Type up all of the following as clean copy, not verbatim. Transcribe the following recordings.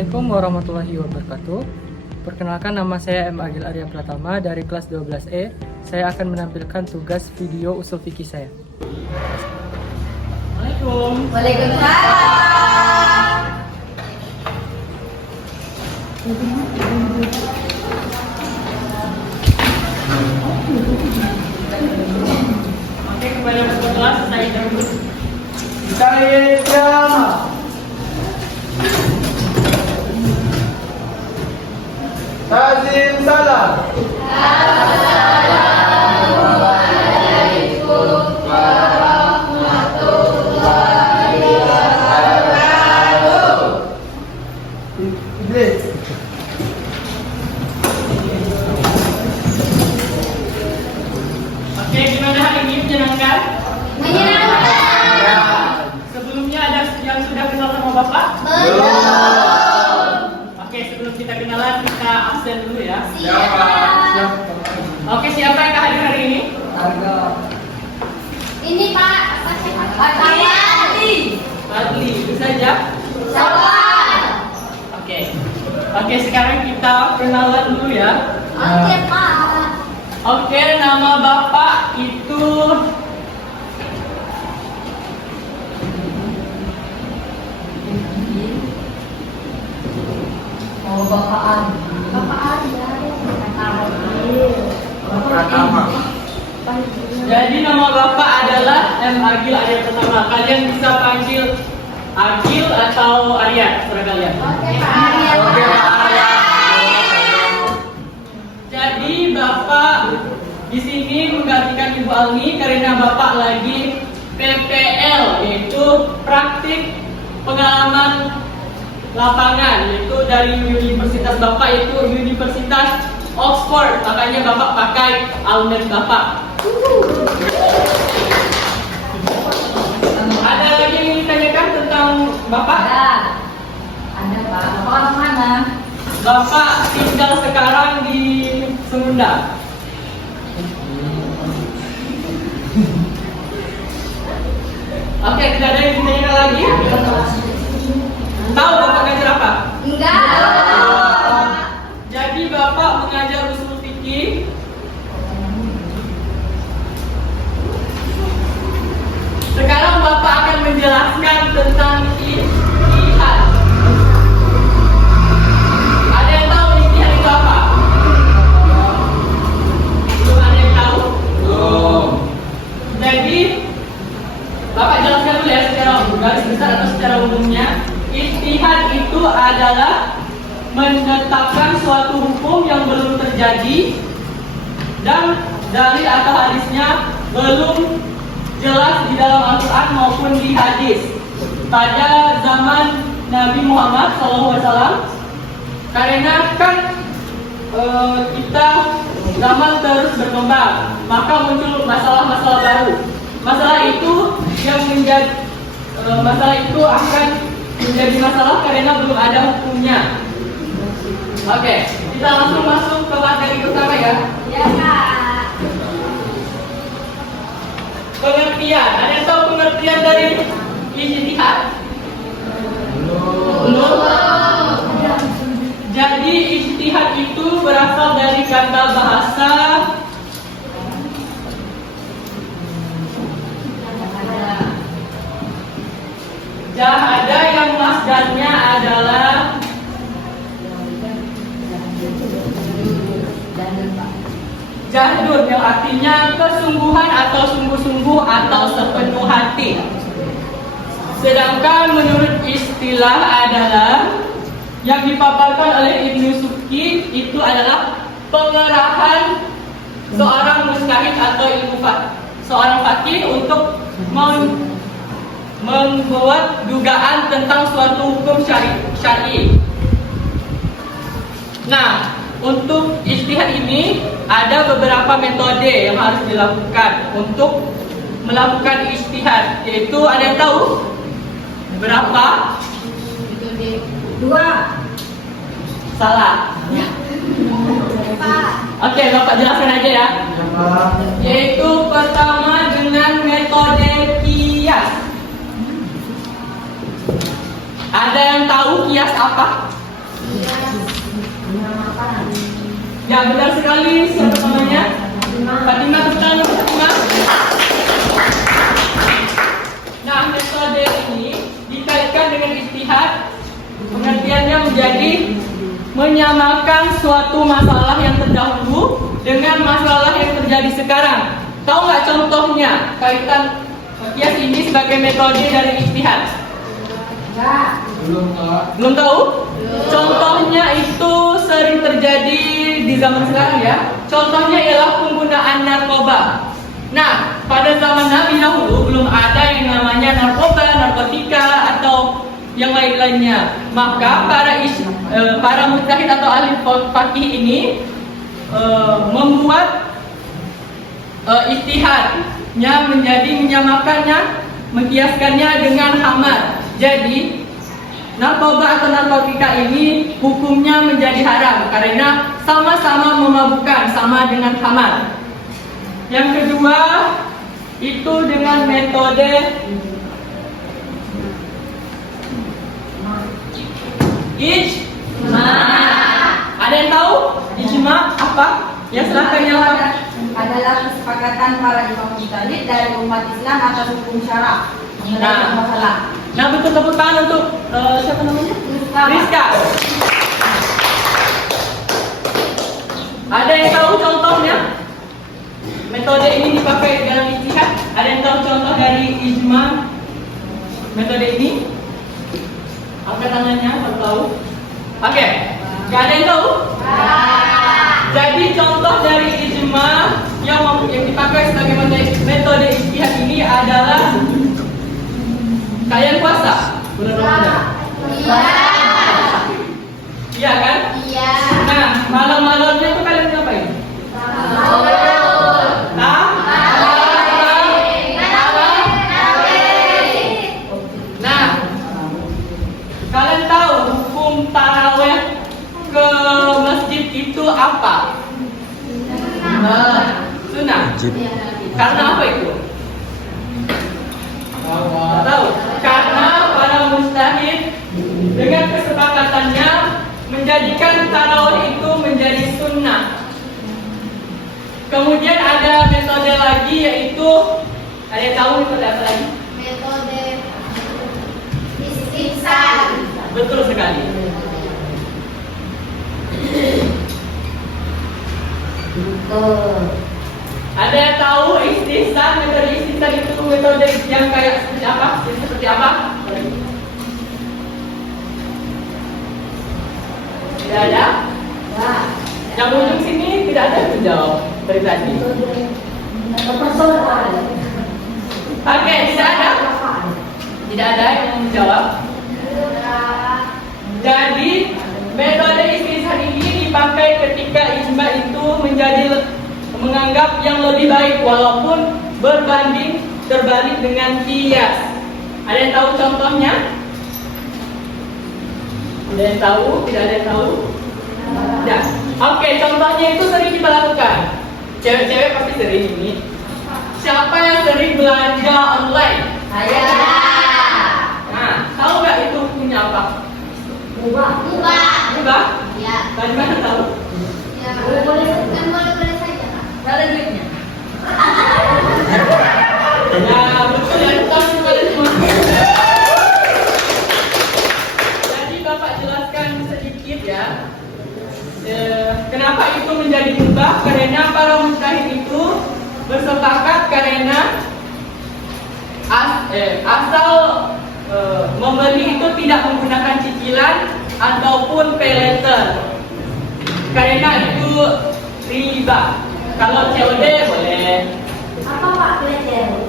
Assalamualaikum warahmatullahi wabarakatuh. Perkenalkan, nama saya M. Agil Arya Pratama dari kelas 12E. Saya akan menampilkan tugas video usul fikih saya. Assalamualaikum. Waalaikumsalam. Oke, kepada kelas saya dahulu. Tazim salam. Assalamualaikum warahmatullahi wabarakatuh. Iblis. Oke, gimana hari ini? Menyenangkan? Menyenangkan. Sebelumnya ada yang sudah kenal sama Bapak? Belum. Oke, sebelum kita kenalan, kita absen dulu ya. Siapa? Oke, siapa yang akan hadir hari ini? Ini Pak. Pak Fadli. Fadli, itu saja. Sawal. Oke. Oke, sekarang kita kenalan dulu ya. Oke Pak. Oke, nama Bapak itu Bapak Pratama. Jadi nama Bapak adalah M. Agil Arya Pratama. Kalian bisa panggil Agil atau Arya, terserah kalian. Oke Pak. Oke, Pak Arya. Jadi Bapak di sini menggantikan Ibu Almi karena Bapak lagi PPL, yaitu praktik pengalaman lapangan, yaitu dari universitas Bapak, yaitu Universitas Oxford. Makanya Bapak pakai almet Bapak. Ada lagi yang ingin ditanyakan tentang Bapak? Ada Pak. Bapak orang mana? Bapak tinggal sekarang di Semunda. Oke, tidak ada yang ditanyakan lagi? Tahu Bapak ngajar apa? Enggak. Jadi Bapak mengajar usul fikih. Sekarang Bapak akan menjelaskan tentang ijtihad. Ada yang tahu ijtihad itu apa? Belum ada yang tahu? Belum. Jadi Bapak jelaskan dulu ya secara garis besar atau secara umumnya. Ijtihad itu adalah menetapkan suatu hukum yang belum terjadi dan dalil atau hadisnya belum jelas di dalam Al-Quran maupun di hadis. Pada zaman Nabi Muhammad SAW, karena kan kita zaman terus berkembang, maka muncul masalah-masalah baru. Masalah itu yang menjadi masalah itu akan menjadi masalah karena belum ada hukumnya. Oke, kita langsung masuk ke materi pertama ya. Ya Kak. Pengertian. Ada yang tahu pengertian dari ijtihad? Belum. Jadi ijtihad itu berasal dari kata bahasa jahada yang masdarnya adalah jahdun, yang artinya kesungguhan atau sungguh-sungguh atau sepenuh hati. Sedangkan menurut istilah adalah yang dipaparkan oleh Ibnu Subki itu adalah pengerahan seorang mujtahid atau seorang fakih untuk membuat dugaan tentang suatu hukum syar'i. Nah, untuk ijtihad ini ada beberapa metode yang harus dilakukan untuk melakukan ijtihad, yaitu ada yang tahu berapa? Metode 2. Salah. Pak. Oke, Bapak jelaskan aja ya. Yaitu pertama dengan metode kias. Ada yang tahu kias apa? Menyamakan. Ya, benar sekali. Siapa namanya? Fatimah, betul Fatimah. Nah, metode ini dikaitkan dengan ijtihad. Pengertiannya menjadi menyamakan suatu masalah yang terdahulu dengan masalah yang terjadi sekarang. Tahu nggak contohnya kaitan kias ini sebagai metode dari ijtihad? Enggak. Belum tahu? Contohnya itu sering terjadi di zaman sekarang ya. Contohnya ialah penggunaan narkoba. Nah, pada zaman Nabi dahulu belum ada yang namanya narkoba, narkotika atau yang lain-lainnya. Maka para mujtahid atau ahli fikih ini membuat ijtihadnya menjadi menyamakannya, mengkiaskannya dengan khamar. Jadi narkoba atau narkotika ini hukumnya menjadi haram karena sama-sama memabukkan, sama dengan khamar. Yang kedua itu dengan metode ijma. Ada yang tahu ijma apa? Ya, silahkan yang apa? Adalah kesepakatan para imam mujtahid dari umat Islam atas hukum syara mengenai masalah. Nah, betul, tepuk tangan untuk siapa namanya? Rizka. Ada yang tahu contohnya? Metode ini dipakai dalam ijtihad. Ada yang tahu contoh dari ijma? Metode ini? Angkat tangannya kalau tahu. Oke. Gak ada yang tahu? Jadi contoh dari ijma yang dipakai sebagai metode ijtihad ini adalah kalian puasa bulan Ramadan. Iya kan? Iya. Nah, malam-malamnya tuh kalian ngapain? Nah, kalian tahu hukum taraweh ke masjid itu apa? Sunnah. Karena apa itu? Tahu? Karena para mujtahid dengan kesepakatannya menjadikan tarawih itu menjadi sunnah. Kemudian ada metode lagi yaitu, ada yang tahu metode apa lagi? Metode istihsan. Betul sekali. Ada yang tahu istihsan, metode istihsan itu metode yang kayak seperti apa? Seperti apa? Tidak ada? Yang ujung sini tidak ada yang menjawab dari tadi. Oke, tidak ada? Tidak ada yang menjawab. Jadi metode istihsan ini dipakai ketika ijma itu menjadi menganggap yang lebih baik walaupun berbanding terbalik dengan qiyas. Ada yang tahu contohnya? Ada yang tahu? Tidak ada yang tahu? Tidak. Oke, contohnya itu sering kita lakukan. Cewek-cewek pasti sering ini. Siapa yang sering belanja online? Saya. Nah, tahu nggak itu hukumnya apa? Ubah. Ubah? Ya. Bagaimana tahu? Ya. Boleh saja. Nggak ada duitnya. Ya, betul ya, tahu sekali semua. Jadi Bapak jelaskan sedikit ya. Kenapa itu menjadi mubah? Karena para mujtahid itu bersepakat karena asal membeli itu tidak menggunakan cicilan ataupun pay letter. Karena itu riba. Kalau COD boleh. Apa Pak pelajar?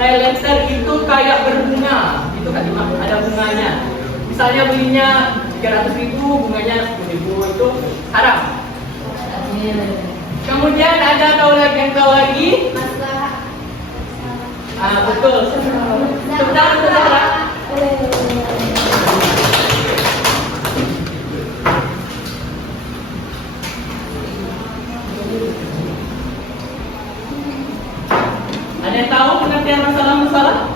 Pay letter itu kayak berbunga. Itu kan ada bunganya. Misalnya belinya 300.000, bunganya 10.000, itu haram. Kemudian ada yang tahu lagi? Betul. Sebentar. Ada yang tahu pengertian masalah-masalah?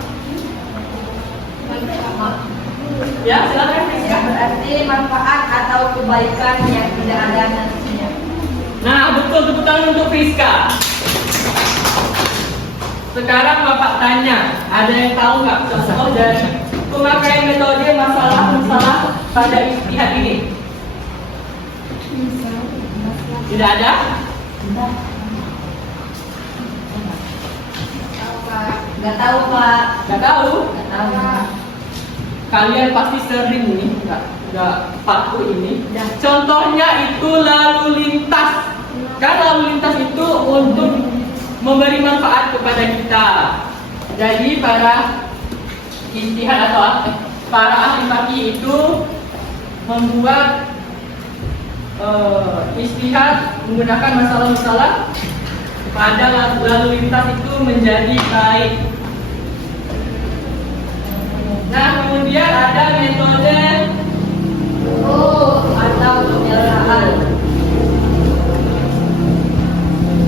Ya, silakan. Berarti manfaat atau kebaikan yang tidak ada nantinya. Nah, betul, tepuk tangan untuk Priska. Sekarang Bapak tanya, ada yang tahu nggak contoh dari pemakaian metode masalah pada istihad ini? Tidak ada? Nggak tahu Pak. Nggak tahu? Nggak tahu. Kalian pasti sering nih, nggak paku ini. Udah. Contohnya itu lalu lintas. Kan lalu lintas itu untuk memberi manfaat kepada kita. Jadi para istihad atau para ahli fakih itu membuat istihad menggunakan masalah-masalah pada lalu lintas itu menjadi baik. Nah, kemudian ada metode Atau penyelesaian.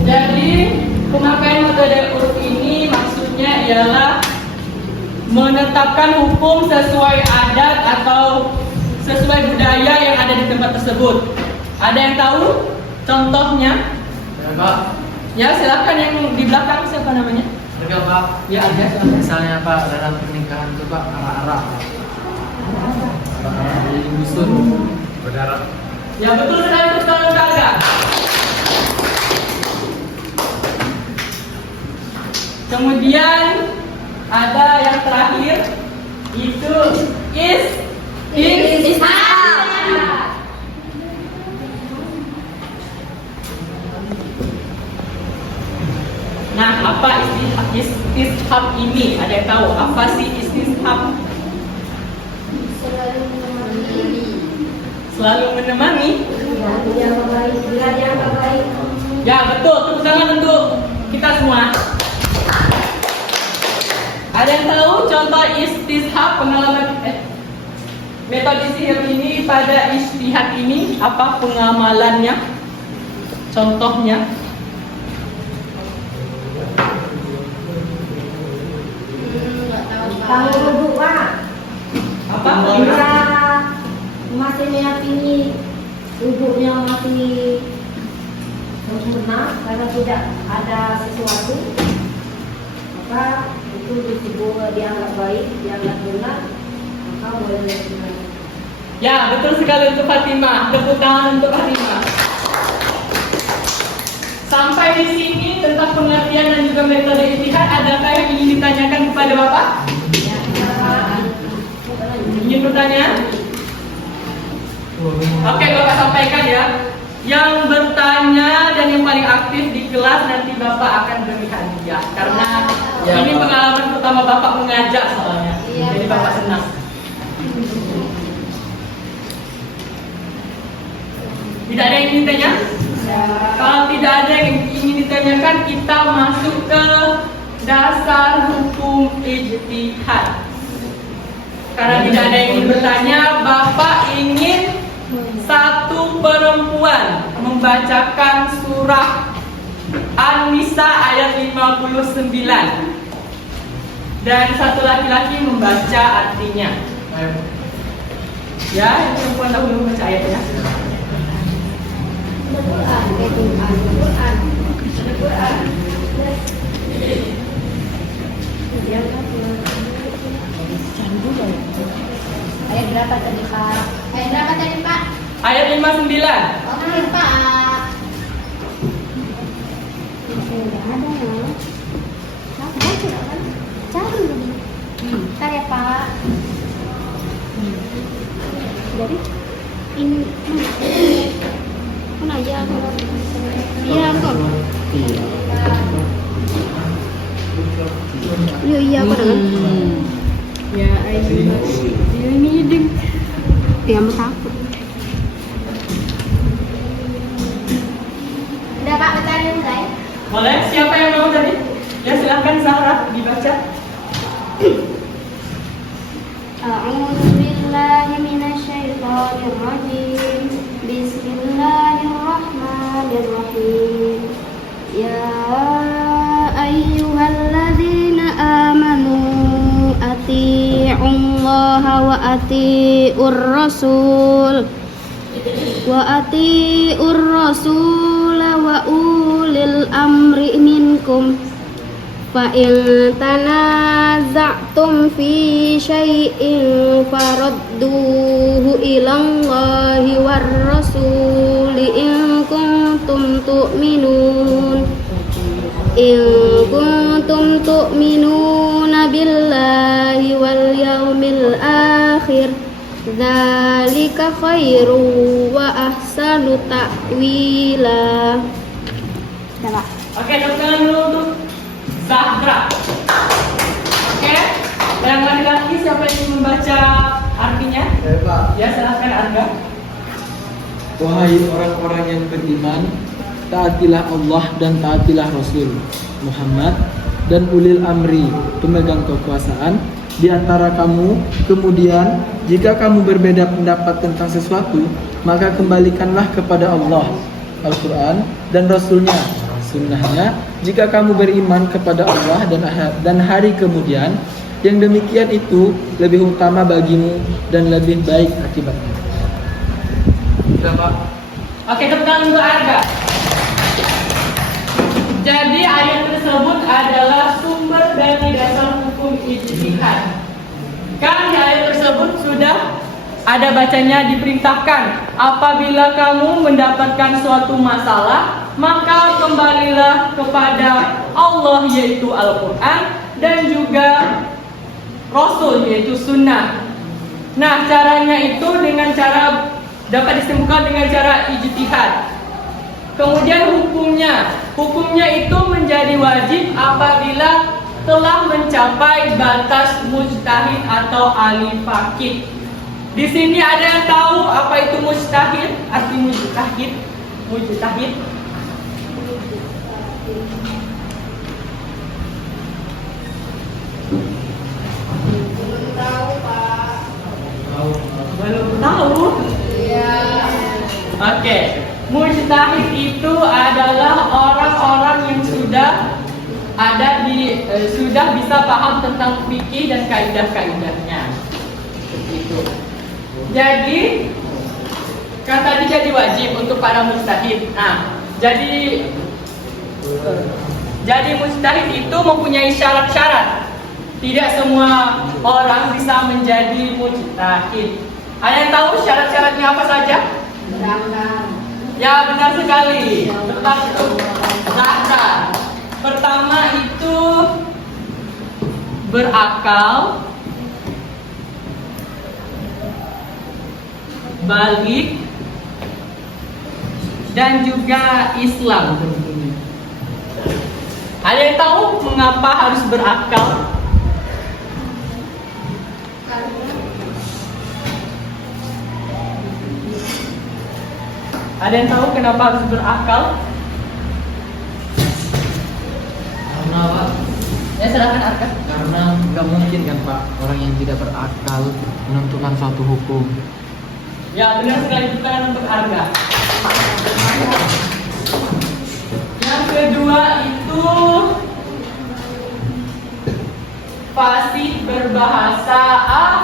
Jadi pemakaian metode urut ini maksudnya ialah menetapkan hukum sesuai adat atau sesuai budaya yang ada di tempat tersebut. Ada yang tahu contohnya? Ya, Pak. Ya, silakan yang di belakang siapa namanya? Harga, Pak. Ya, ada. Silakan. Misalnya Pak dalam pernikahan itu Pak arah-arah. Arah-arah di dusun. Berdarah. Ya, betul sekali betul Kak. Kemudian ada yang terakhir itu istihad. Nah, apa istihad ini? Ada yang tahu apa sih istihad? Selalu menemani. Ya, betul. Tepuk tangan untuk kita semua. Ada yang tahu contoh istihad pengalaman metode sihir ini pada istihad ini apa pengamalannya? Contohnya? Kamu duduk Pak, Apa? kita masih meyakini duduknya masih sempurna karena tidak ada sesuatu, maka itu disebut dianggap baik, dianggap benar, maka boleh dilakukan. Ya, betul sekali untuk Fatimah. Tepuk tangan untuk Fatimah. Sampai di sini tentang pengertian dan juga metode istihad, adakah yang ingin ditanyakan kepada Bapak? Ingin bertanya? Oke, Bapak sampaikan ya. Yang bertanya dan yang paling aktif di kelas nanti Bapak akan beri hadiah. Karena Ya, ini Pak. pengalaman pertama Bapak mengajar soalnya. Iya, Jadi Pak. Bapak senang. Tidak ada yang ingin tanya? Kalau tidak ada yang ingin ditanyakan, kita masuk ke dasar hukum ijtihad. Karena tidak ada yang ingin bertanya, Bapak ingin satu perempuan membacakan surah An-Nisa ayat 59 dan satu laki-laki membaca artinya. Ayo. Ya, yang perempuan dahulu membaca ayatnya. Ayat berapa tadi Pak? Ayat berapa tadi Pak? Ayat 59. Oke Pak. Tidak ada ya. Apa tidak kan? Cari dulu. Bentar ya Pak. Jadi ini mana aja aku? Iya aku. Iya iya aku dengan. Ya, ini ding. Dia mau takut. Udah Pak, bertanya saya. Boleh? Siapa yang mau tadi? Ya, silahkan Zahra dibaca. A'udzu billahi minasyaitonir rajim. Bismillahirrahmanirrahim. Ya ayyuhalladzina amanu atii'ullaha wa atii'ur rasul وأطيعوا الرسول وأولي الأمر منكم فإن تنازعتم في شيء فردوه إلى الله والرسول إن كنتم تؤمنون بالله واليوم الآخر ذلك خير وأحسن تأويلا. Oke, tepuk tangan dulu untuk Zahra. Oke, yang laki-laki siapa yang ingin membaca artinya? Pak. Ya, silahkan Arga. Wahai orang-orang yang beriman, taatilah Allah dan taatilah Rasul Muhammad dan ulil amri, pemegang kekuasaan di antara kamu. Kemudian jika kamu berbeda pendapat tentang sesuatu, maka kembalikanlah kepada Allah, Al-Quran dan Rasulnya, sunnahnya. Jika kamu beriman kepada Allah dan hari kemudian, yang demikian itu lebih utama bagimu dan lebih baik akibatnya. Ya Pak. Oke, tepuk tangan untuk Arga. Jadi ayat tersebut adalah sumber dari dasar hukum ijtihad. Kan di ayat tersebut sudah ada bacanya, diperintahkan apabila kamu mendapatkan suatu masalah, maka kembalilah kepada Allah yaitu Al-Quran dan juga Rasul yaitu sunnah. Nah, caranya itu dengan cara dapat disembuhkan dengan cara ijtihad. Kemudian hukumnya itu menjadi wajib apabila telah mencapai batas mujtahid atau ahli faqih. Di sini ada yang tahu apa itu mujtahid? Arti mujtahid? Mujtahid. Belum tahu? Iya. Oke. Mujtahid itu adalah orang-orang yang sudah sudah bisa paham tentang fikih dan kaidah-kaidahnya. Seperti itu. Jadi kan tadi jadi wajib untuk para mujtahid. Nah, jadi mujtahid itu mempunyai syarat-syarat. Tidak semua orang bisa menjadi mujtahid. Ada yang tahu syarat-syaratnya apa saja? Ya, benar sekali. Pertama itu berakal, balik, dan juga Islam tentunya. Ada yang tahu mengapa harus berakal? Ada yang tahu kenapa harus berakal? Karena Pak, Ya, silakan Arka. karena nggak mungkin kan Pak orang yang tidak berakal menentukan suatu hukum. Ya, benar sekali, bukan untuk Arga. Yang kedua itu fasih berbahasa Arab.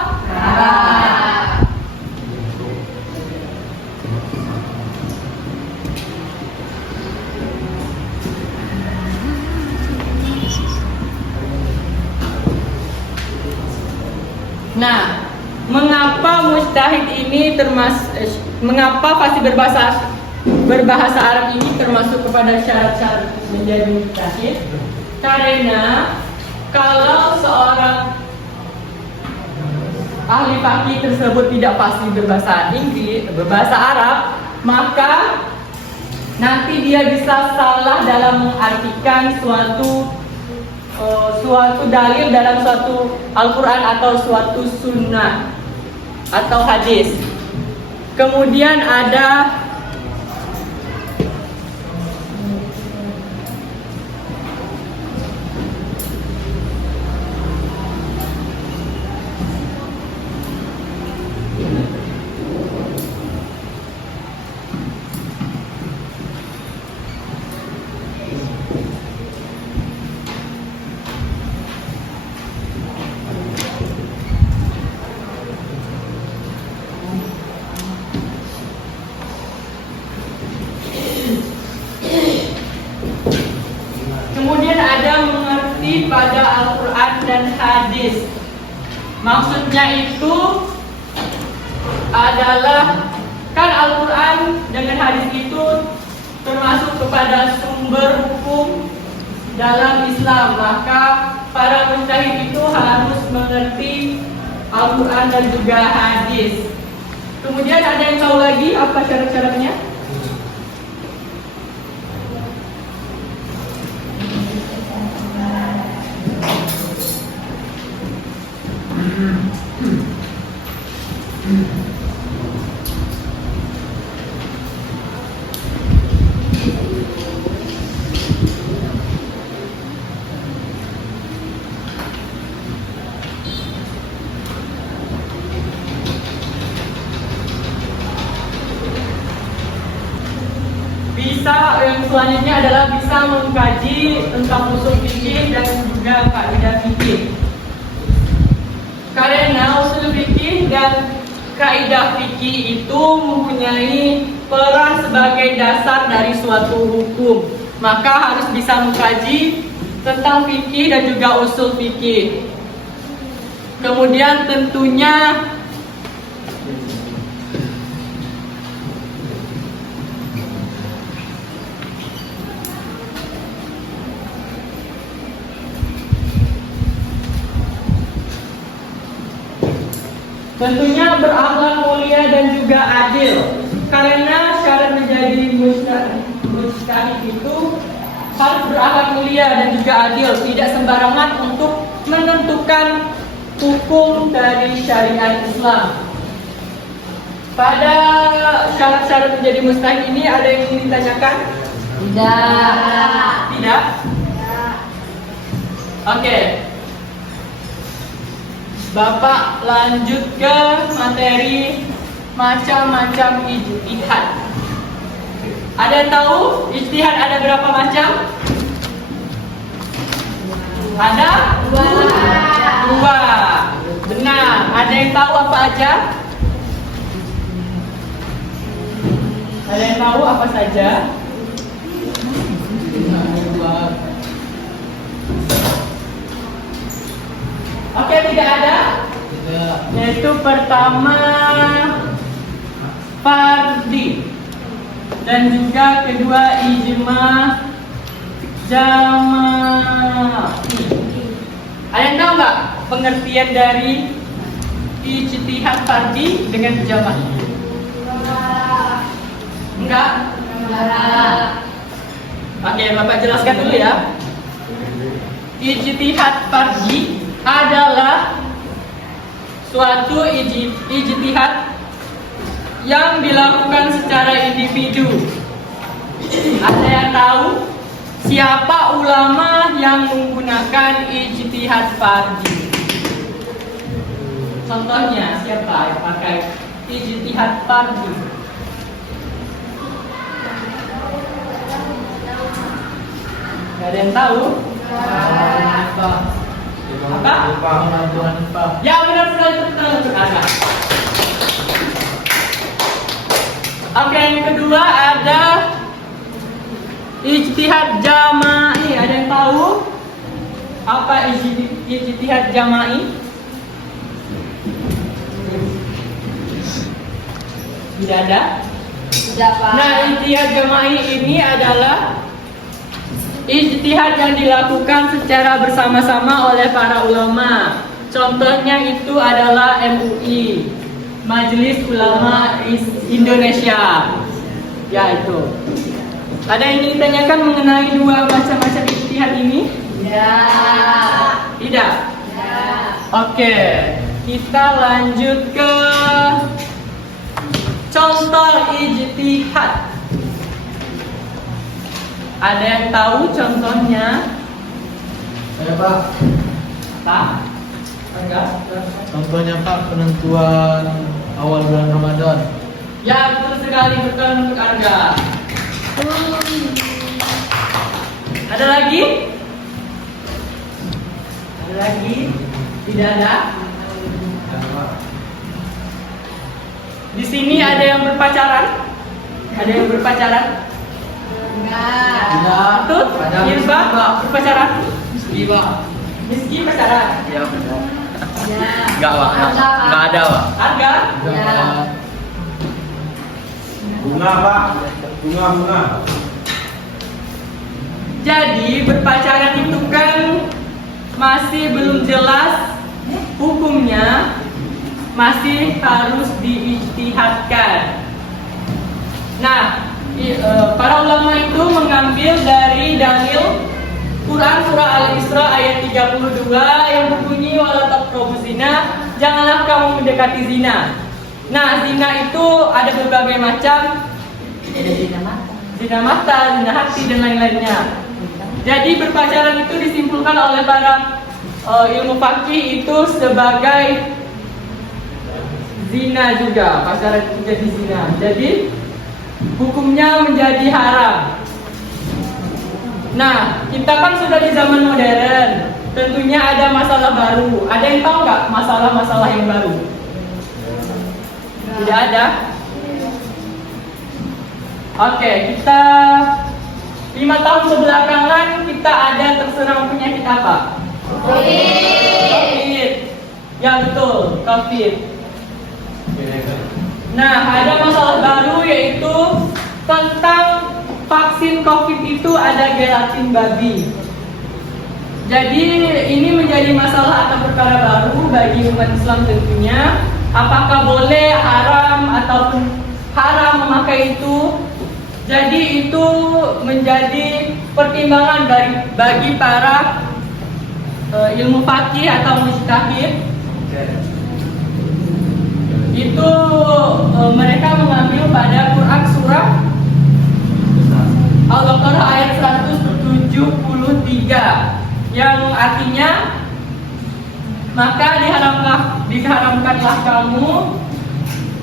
Nah, mengapa mujtahid ini mengapa fasih berbahasa Arab ini termasuk kepada syarat-syarat menjadi mujtahid? Karena kalau seorang ahli fikih tersebut tidak fasih berbahasa Arab, maka nanti dia bisa salah dalam mengartikan suatu dalil dalam suatu Al-Quran atau suatu sunnah atau hadis. Kemudian ada Kemudian ada mengerti pada Al-Quran dan hadis. Maksudnya itu adalah, kan Al-Quran dengan hadis itu termasuk kepada sumber hukum dalam Islam. Maka para mujtahid itu harus mengerti Al-Quran dan juga hadis. Kemudian ada yang tahu lagi apa syarat-syaratnya? Yang selanjutnya adalah bisa mengkaji tentang usul fikih dan juga kaidah fikih. Karena usul fikih dan kaidah fikih itu mempunyai peran sebagai dasar dari suatu hukum, maka harus bisa mengkaji tentang fikih dan juga usul fikih. Kemudian tentunya berakhlak mulia dan juga adil. Karena syarat menjadi mujtahid itu harus berakhlak mulia dan juga adil, tidak sembarangan untuk menentukan hukum dari syariat Islam. Pada syarat-syarat menjadi mujtahid ini ada yang ingin ditanyakan? Tidak? Oke. Bapak lanjut ke materi macam-macam ijtihad. Ada yang tahu ijtihad ada berapa macam? Ada? Dua. Benar. Ada yang tahu apa aja? Ada yang tahu apa saja? Oke, tidak ada? Tidak. Yaitu pertama fardi dan juga kedua ijma jama'i. Ada yang tahu nggak pengertian dari ijtihad fardi dengan jama'i? Enggak? Oke, Bapak jelaskan dulu ya. Ijtihad fardi adalah suatu ijtihad yang dilakukan secara individu. Ada yang tahu siapa ulama yang menggunakan ijtihad fardi? Contohnya siapa yang pakai ijtihad fardi? Ada yang tahu? Apa? Ya, benar sekali, betul. Ada. Oke, yang kedua ada ijtihad jama'i. Ada yang tahu apa ijtihad jama'i? Tidak ada? Tidak, Pak. Nah, ijtihad jama'i ini adalah ijtihad yang dilakukan secara bersama-sama oleh para ulama. Contohnya itu adalah MUI, Majelis Ulama Indonesia. Ya, itu. Ada yang ingin ditanyakan mengenai dua macam-macam ijtihad ini? Ya. Tidak? Ya. Oke, kita lanjut ke contoh ijtihad. Ada yang tahu contohnya? Saya Pak. Pak? Enggak? Contohnya Pak, penentuan awal bulan Ramadan. Ya, betul sekali, betul untuk Anda. Ada lagi? Ada lagi? Tidak ada? Di sini ada yang berpacaran? Ada yang berpacaran? Enggak. Itu Irba pacaran. Miski pak. Miski pacaran. Iya benar. Ya. Enggak pak. Enggak ada pak. Harga. Ya. Bunga pak, bunga. Jadi berpacaran itu kan masih belum jelas hukumnya, masih harus diijtihadkan. Nah, para ulama itu mengambil dari dalil Quran surah Al-Isra ayat 32 yang berbunyi wala taqrabu zina, janganlah kamu mendekati zina. Nah, zina itu ada berbagai macam, Ada zina mata. zina mata, zina hati dan lain-lainnya. Jadi berpacaran itu disimpulkan oleh para ilmu fakih itu sebagai zina juga, pacaran itu jadi zina. Jadi hukumnya menjadi haram. Nah, kita kan sudah di zaman modern, tentunya ada masalah baru. Ada yang tahu nggak masalah-masalah yang baru? Tidak ada. Oke, kita 5 tahun kebelakangan kita ada terserang penyakit apa? COVID. Ya betul, COVID. Nah, ada masalah baru yaitu tentang vaksin COVID itu ada gelatin babi. Jadi ini menjadi masalah atau perkara baru bagi umat Islam tentunya. Apakah boleh, haram ataupun haram memakai itu? Jadi itu menjadi pertimbangan bagi para ilmu fakih atau mujtahid. Itu mereka mengambil pada Quran surah Al-Baqarah ayat 173 yang artinya maka diharamkanlah kamu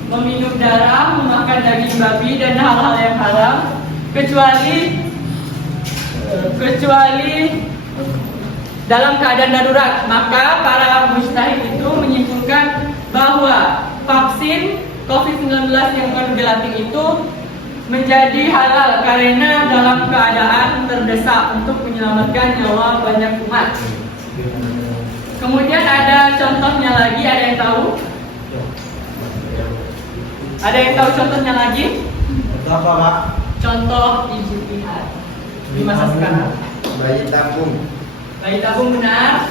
meminum darah, memakan daging babi dan hal-hal yang haram kecuali dalam keadaan darurat. Maka para mujtahid itu menyimpulkan bahwa vaksin COVID-19 yang gelatin itu menjadi halal karena dalam keadaan terdesak untuk menyelamatkan nyawa banyak umat. Kemudian ada contohnya lagi, ada yang tahu? Ada yang tahu contohnya lagi? Apa pak? Contoh ijtihad di masa sekarang. Bayi tabung. Bayi tabung benar.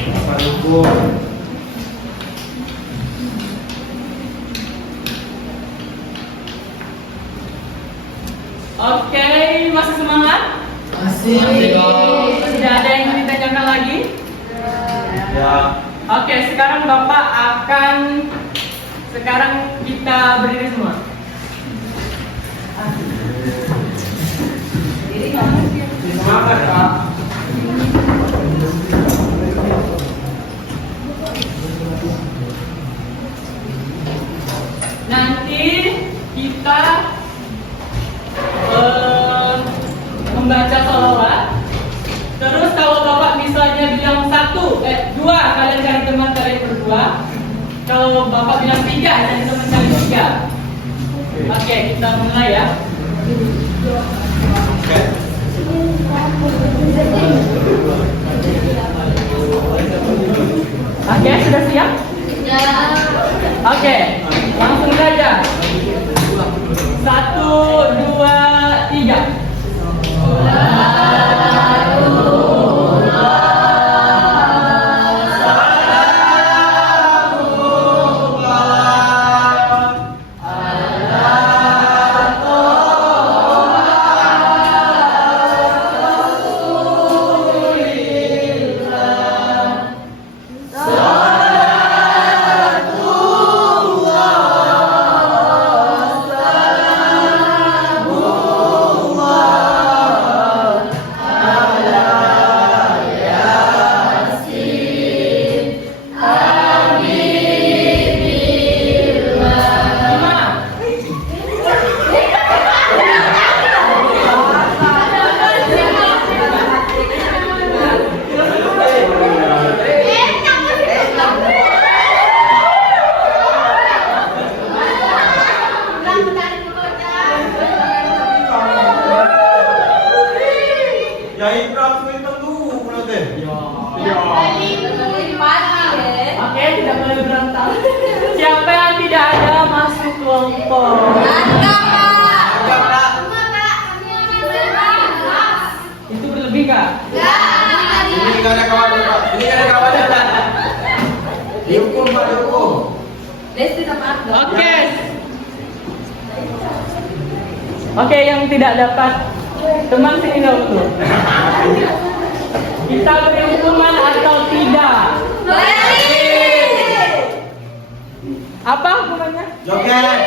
Apa hukum? Oke, masih semangat? Masih kok. Tidak ada yang ditanyakan lagi? Ya. Oke, sekarang Bapak sekarang kita berdiri semua. Semangat pak. Nanti kita membaca sholawat. Terus kalau Bapak misalnya bilang 2, kalian cari teman kalian berdua. Kalau Bapak bilang 3, cari teman kalian 3. Oke, kita mulai ya. Oke, sudah siap? Ya. Oke, langsung saja. 1, 2, 3. Oke, yang tidak dapat teman sini dulu. Kita beri hukuman atau tidak? Apa hukumannya? Joget.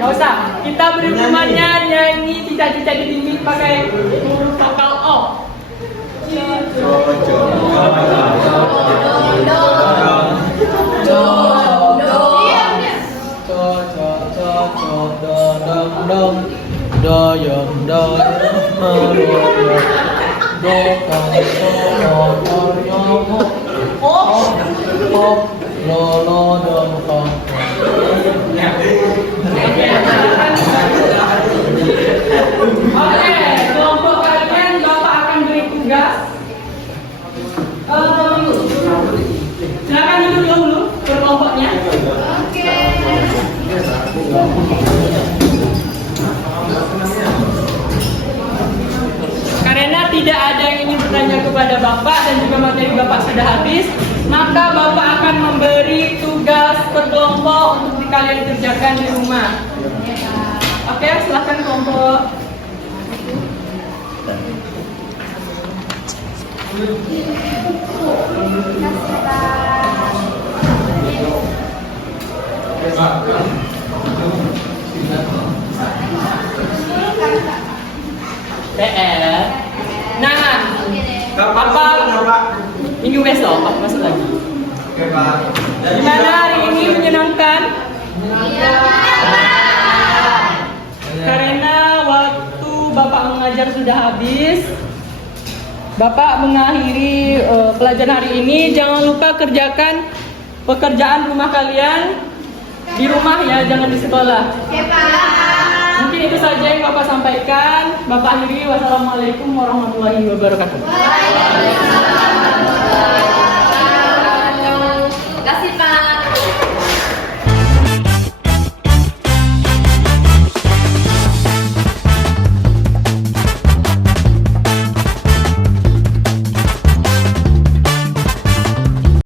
Nggak usah. Kita beri hukumannya nyanyi cita-cita di dinding pakai huruf vokal O. Oke, kelompok kalian Bapak akan beri tugas. Silakan duduk dulu per kelompoknya. Karena tidak ada yang ingin bertanya kepada Bapak dan juga materi Bapak sudah habis, maka Bapak akan memberi tugas per kelompok untuk kalian kerjakan di rumah. Oke, silakan kelompok. PR. Nah, apa minggu besok aku masuk lagi. Oke, Pak. Gimana hari ini menyenangkan? Karena waktu Bapak mengajar sudah habis, Bapak mengakhiri pelajaran hari ini. Jangan lupa kerjakan pekerjaan rumah kalian di rumah ya, jangan di sekolah. Mungkin itu saja yang Bapak sampaikan. Bapak akhiri, wassalamualaikum warahmatullahi wabarakatuh.